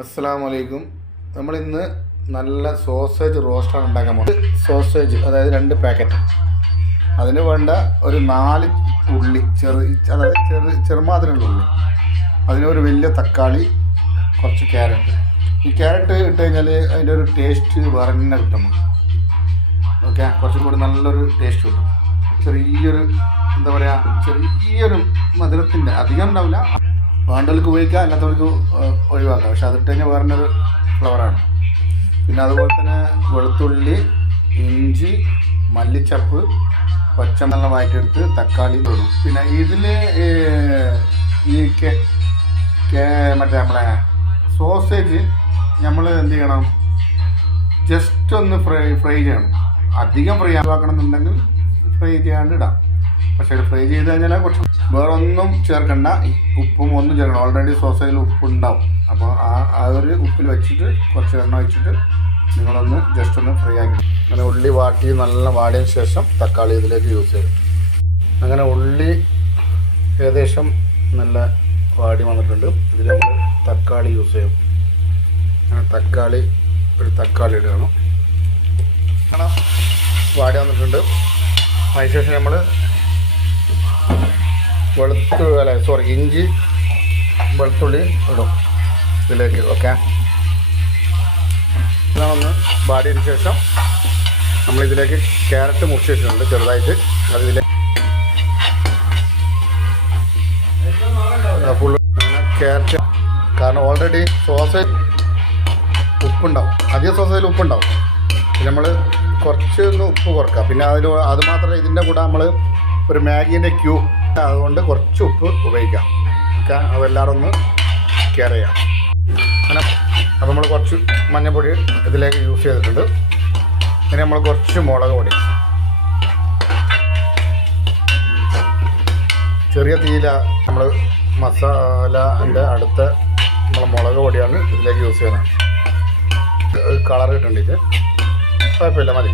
അസ്സലാമു അലൈക്കും. നമ്മളിന്ന് നല്ല സോസേജ് റോസ്റ്റാണ് ഉണ്ടാക്കാൻ പോകുന്നത്. സോസേജ് അതായത് 2 പാക്കറ്റ്. അതിന് വേണ്ട ഒരു 4 ഉള്ളി, ചെറുമാതിരിയുള്ള ഉള്ളി, അതിനൊരു വലിയ തക്കാളി, കുറച്ച് ക്യാരറ്റ്. ഈ ക്യാരറ്റ് ഇട്ട് കഴിഞ്ഞാൽ അതിൻ്റെ ഒരു ടേസ്റ്റ് വേറെ തന്നെ കിട്ടും. ഓക്കെ, കുറച്ചും കൂടി നല്ലൊരു ടേസ്റ്റ് കിട്ടും. ചെറിയൊരു എന്താ പറയുക, ചെറിയൊരു മധുരത്തിൻ്റെ അധികം ഉണ്ടാവില്ല. വേണ്ടവർക്ക് ഉപയോഗിക്കാം, അല്ലാത്തവർക്ക് ഒഴിവാക്കാം. പക്ഷെ അതിട്ട് കഴിഞ്ഞാൽ വേറൊരു ഫ്ലവറാണ്. പിന്നെ അതുപോലെ തന്നെ വെളുത്തുള്ളി, ഇഞ്ചി, മല്ലിച്ചപ്പ്, പച്ചമല്ല വായിട്ടെടുത്ത് തക്കാളി ഇടും. പിന്നെ ഇതിൽ ഈ മറ്റേ നമ്മളെ സോസേജ് നമ്മൾ എന്ത് ചെയ്യണം, ജസ്റ്റ് ഒന്ന് ഫ്രൈ ചെയ്യണം. അധികം ഫ്രൈ ആക്കണം എന്നുണ്ടെങ്കിൽ ഫ്രൈ ചെയ്യാണ്ട് ഇടാം. പക്ഷേ ഫ്രൈ ചെയ്ത് കഴിഞ്ഞാൽ കുറച്ച് വേറെ ഒന്നും ചേർക്കണ്ട, ഉപ്പും ഒന്നും ചേർക്കണം. ഓൾറെഡി സോസേജിൽ ഉപ്പുണ്ടാവും. അപ്പോൾ ആ ഒരു ഉപ്പിൽ വെച്ചിട്ട് കുറച്ച് എണ്ണ വെച്ചിട്ട് നിങ്ങളൊന്ന് ജസ്റ്റ് ഒന്ന് ഫ്രൈ ആക്കി. അങ്ങനെ ഉള്ളി വാട്ടി നല്ല വാടിയതിന് ശേഷം തക്കാളി ഇതിലേക്ക് യൂസ് ചെയ്യും. അങ്ങനെ ഉള്ളി ഏകദേശം നല്ല വാടി വന്നിട്ടുണ്ട്. ഇതിൽ നമ്മൾ തക്കാളി യൂസ് ചെയ്യും. അങ്ങനെ ഒരു തക്കാളി ഇടണം. വാടി വന്നിട്ടുണ്ട്. അതിനുശേഷം നമ്മൾ ഇഞ്ചി വെളുത്തുള്ളി ഇടും ഇതിലേക്ക്. ഓക്കെ, ഇതാണൊന്ന് വാടിയതിന് ശേഷം നമ്മളിതിലേക്ക് ക്യാരറ്റ് മുറിച്ച് വെച്ചിട്ടുണ്ട് ചെറുതായിട്ട്. അതിലേക്ക് ഫുള്ള് അങ്ങനെ ക്യാരറ്റ്, കാരണം ഓൾറെഡി സോസേജ് ഉപ്പുണ്ടാവും, അധികം സോസേജിൽ ഉപ്പുണ്ടാവും. പിന്നെ നമ്മൾ കുറച്ചൊന്ന് ഉപ്പ് കുറക്കാം. പിന്നെ അത് മാത്രമല്ല, ഇതിൻ്റെ കൂടെ നമ്മൾ ഒരു മാഗീൻ്റെ ക്യൂബ്, അതുകൊണ്ട് കുറച്ച് ഉപ്പ് ഉപയോഗിക്കാം. ഓക്കെ, അതെല്ലാവരും ഒന്ന് കെയർ ചെയ്യാം. അങ്ങനെ അപ്പോൾ നമ്മൾ കുറച്ച് മഞ്ഞൾപ്പൊടി ഇതിലേക്ക് യൂസ് ചെയ്തിട്ടുണ്ട്. പിന്നെ നമ്മൾ കുറച്ച് മുളക് പൊടി, ചെറിയ തീയില നമ്മൾ മസാലൻ്റെ അടുത്ത നമ്മൾ മുളക് പൊടിയാണ് ഇതിലേക്ക് യൂസ് ചെയ്യുന്നത്. കളർ കിട്ടുന്നുണ്ട്, കുഴപ്പമില്ല, മതി.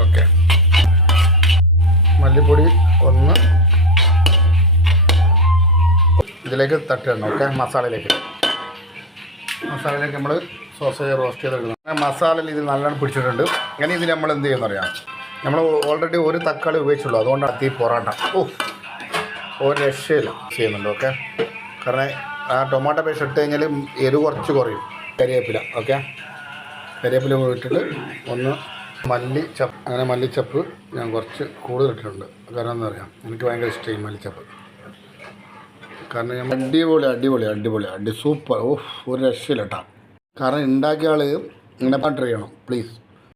ഓക്കെ, മല്ലിപ്പൊടി ഒന്ന് ഇതിലേക്ക് തട്ടിടണം. ഓക്കെ, മസാലയിലേക്ക് നമ്മൾ സോസേജ് റോസ്റ്റ് ചെയ്തെടുക്കണം. മസാലയിൽ ഇത് നല്ലോണം പിടിച്ചിട്ടുണ്ട്. അങ്ങനെ ഇതിൽ നമ്മൾ എന്ത് ചെയ്യുമെന്ന് അറിയാം, നമ്മൾ ഓൾറെഡി ഒരു തക്കാളി ഉപയോഗിച്ചുള്ളൂ, അതുകൊണ്ടാണ് ഈ പൊറോട്ട ഒരു രക്ഷയില്ല ചെയ്യുന്നുണ്ട്. ഓക്കെ, കാരണം ആ ടൊമാറ്റോ പേസ്റ്റ് ഇട്ട് കഴിഞ്ഞാൽ എരിവ് കുറച്ച് കുറയും. കരിവേപ്പില, ഓക്കെ, കരിവേപ്പില ഇട്ടിട്ട് ഒന്ന് അങ്ങനെ മല്ലിച്ചപ്പ് ഞാൻ കുറച്ച് കൂടുതൽ ഇട്ടിട്ടുണ്ട്. കാരണം എന്താ പറയുക, എനിക്ക് ഭയങ്കര ഇഷ്ടമായി മല്ലിച്ചപ്പ്. കാരണം ഞാൻ അടിപൊളി സൂപ്പർ. ഒരു രക്ഷയില്ല കേട്ടോ. കാരണം ഉണ്ടാക്കിയ ആൾ ഇങ്ങനെ ട്രൈ ചെയ്യണം പ്ലീസ്.